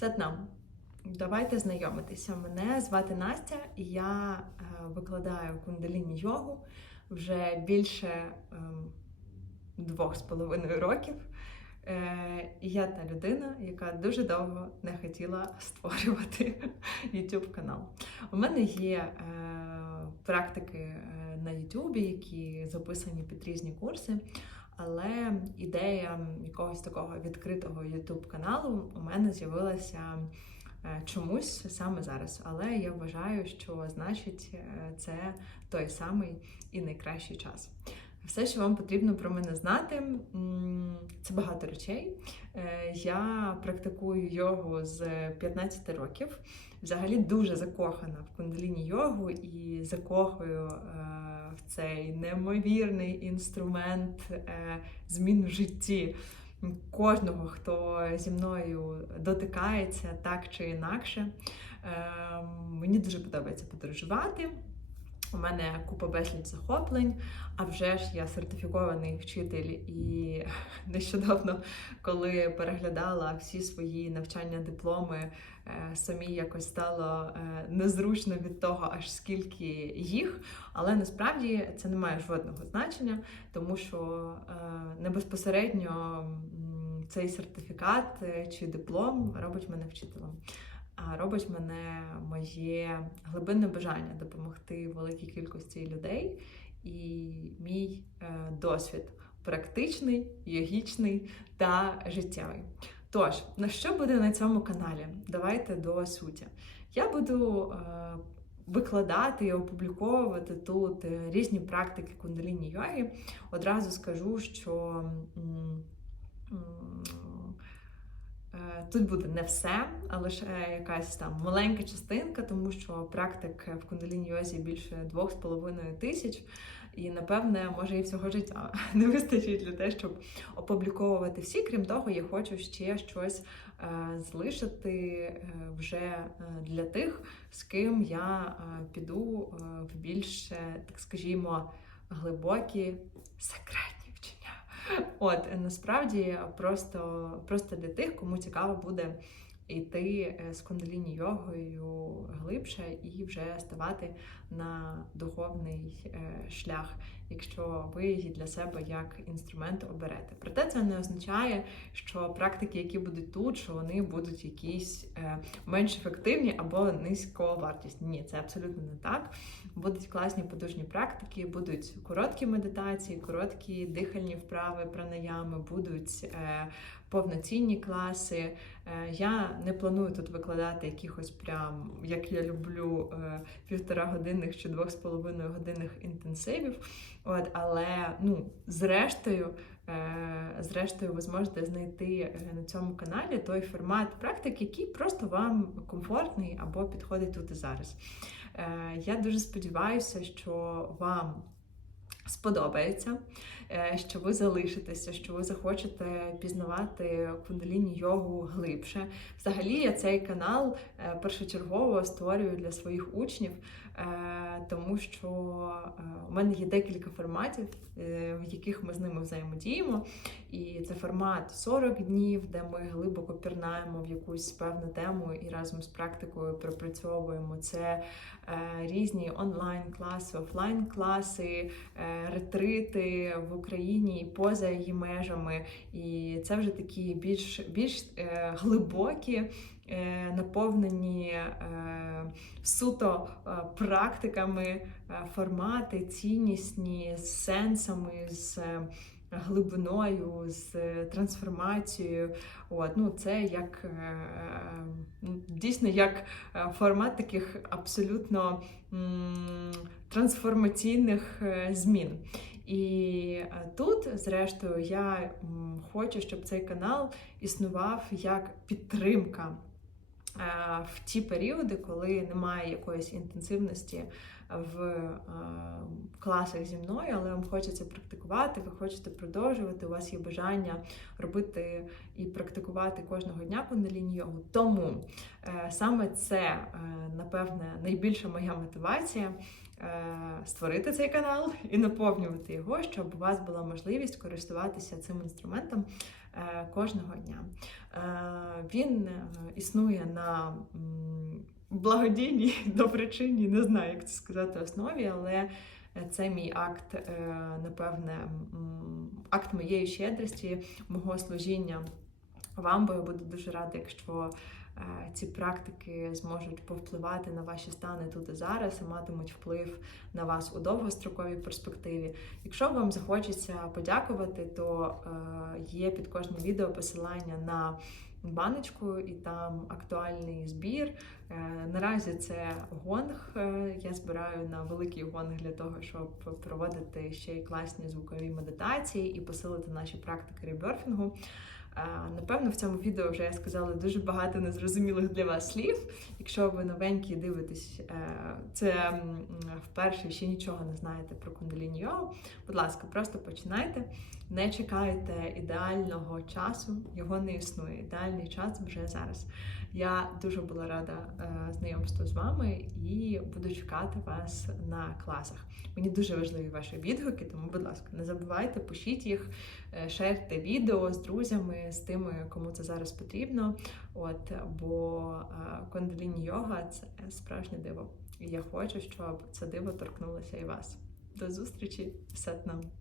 Сатнам, давайте знайомитися. Мене звати Настя, і я е, викладаю кундаліні йогу вже більше ем, двох з половиною років. Е, я та людина, яка дуже довго не хотіла створювати YouTube канал. У мене є е, практики на YouTube, які записані під різні курси. Але ідея якогось такого відкритого YouTube каналу у мене з'явилася е, чомусь саме зараз. Але я вважаю, що значить е, це той самий і найкращий час. Все, що вам потрібно про мене знати, це багато речей. Е, Я практикую йогу з 15 років. Взагалі дуже закохана в кундаліні йогу і закохую е, в цей неймовірний інструмент е, змін в житті кожного, хто зі мною дотикається так чи інакше. Мені дуже подобається подорожувати. У мене купа безліч захоплень, а вже ж я сертифікований вчитель, і нещодавно, коли переглядала всі свої навчання, дипломи, е, самі якось стало е, незручно від того, аж скільки їх. Але насправді це не має жодного значення, тому що е, не безпосередньо цей сертифікат чи диплом робить мене вчителем. А робить мене моє глибинне бажання допомогти великій кількості людей і мій е, досвід практичний, йогічний та життєвий. Тож, на що буде на цьому каналі? Давайте до суті. Я буду е, викладати і опубліковувати тут е, різні практики кундаліні йоги. Одразу скажу, що. Е, Тут буде не все, а лише якась там маленька частинка, тому що практик в кундаліні йозі більше двох з половиною тисяч. І, напевне, може і всього життя не вистачить для того, щоб опубліковувати всі. Крім того, я хочу ще щось е, залишити е, вже для тих, з ким я піду в більш, так скажімо, глибокі. От насправді просто, просто для тих, кому цікаво буде йти е, з кундаліні йогою глибше і вже ставати на духовний е, шлях, якщо ви її для себе як інструмент оберете. Проте це не означає, що практики, які будуть тут, що вони будуть якісь е, менш ефективні або низьковартісні. Ні, це абсолютно не так. Будуть класні подушні практики, будуть короткі медитації, короткі дихальні вправи, пранаями, будуть повноцінні класи. Е, я не планую тут викладати якихось прям, як я люблю, е, півтора годинних чи двох з половиною годинних інтенсивів. От, але ну, зрештою, е, зрештою, ви зможете знайти на цьому каналі той формат практик, який просто вам комфортний або підходить тут і зараз. Я дуже сподіваюся, що вам сподобається, е, що ви залишитеся, що ви захочете пізнавати кундаліні йогу глибше. Взагалі, я цей канал е, першочергово створюю для своїх учнів, тому що е, у мене є декілька форматів, е, в яких ми з ними взаємодіємо. І це формат 40 днів, де ми глибоко пірнаємо в якусь певну тему і разом з практикою пропрацьовуємо це е, різні онлайн-класи, офлайн-класи, е, ретрити в Україні і поза її межами. І це вже такі більш, більш е, глибокі. Е, Наповнені е, суто е, практиками, формати, ціннісні, з сенсами, з глибиною, з трансформацією. От, ну, це як дійсно як формат таких абсолютно трансформаційних змін. І тут, зрештою, я хочу, щоб цей канал існував як підтримка в ті періоди, коли немає якоїсь інтенсивності в е, класах зі мною, але вам хочеться практикувати, ви хочете продовжувати, у вас є бажання робити і практикувати кожного дня кундаліні йогу. Тому е, саме це, е, напевне, найбільша моя мотивація. е, Створити цей канал і наповнювати його, щоб у вас була можливість користуватися цим інструментом е, кожного дня. Е, Він е, існує на благодійній доброчинній, не знаю, як це сказати, основі, але це мій акт, е, напевне, акт моєї щедрості, мого служіння вам, бо я буду дуже рада, якщо е, ці практики зможуть повпливати на ваші стани тут і зараз і матимуть вплив на вас у довгостроковій перспективі. Якщо вам захочеться подякувати, то е, є під кожним відео посилання на баночку, і там актуальний збір. Е, Наразі це гонг. Е, Я збираю на великий гонг для того, щоб проводити ще й класні звукові медитації і посилити наші практики реберфінгу. Напевно, в цьому відео вже я сказала дуже багато незрозумілих для вас слів. Якщо ви новенькі дивитесь е, це вперше ще нічого не знаєте про кундаліні йогу, будь ласка, просто починайте. Не чекайте ідеального часу, його не існує. Ідеальний час вже зараз. Я дуже була рада е, знайомству з вами і буду чекати вас на класах. Мені дуже важливі ваші відгуки, тому, будь ласка, не забувайте, пишіть їх, е, шерте відео з друзями, з тими, кому це зараз потрібно. От бо е, кондаліні йога це справжнє диво. І я хочу, щоб це диво торкнулося і вас. До зустрічі, Сет нам!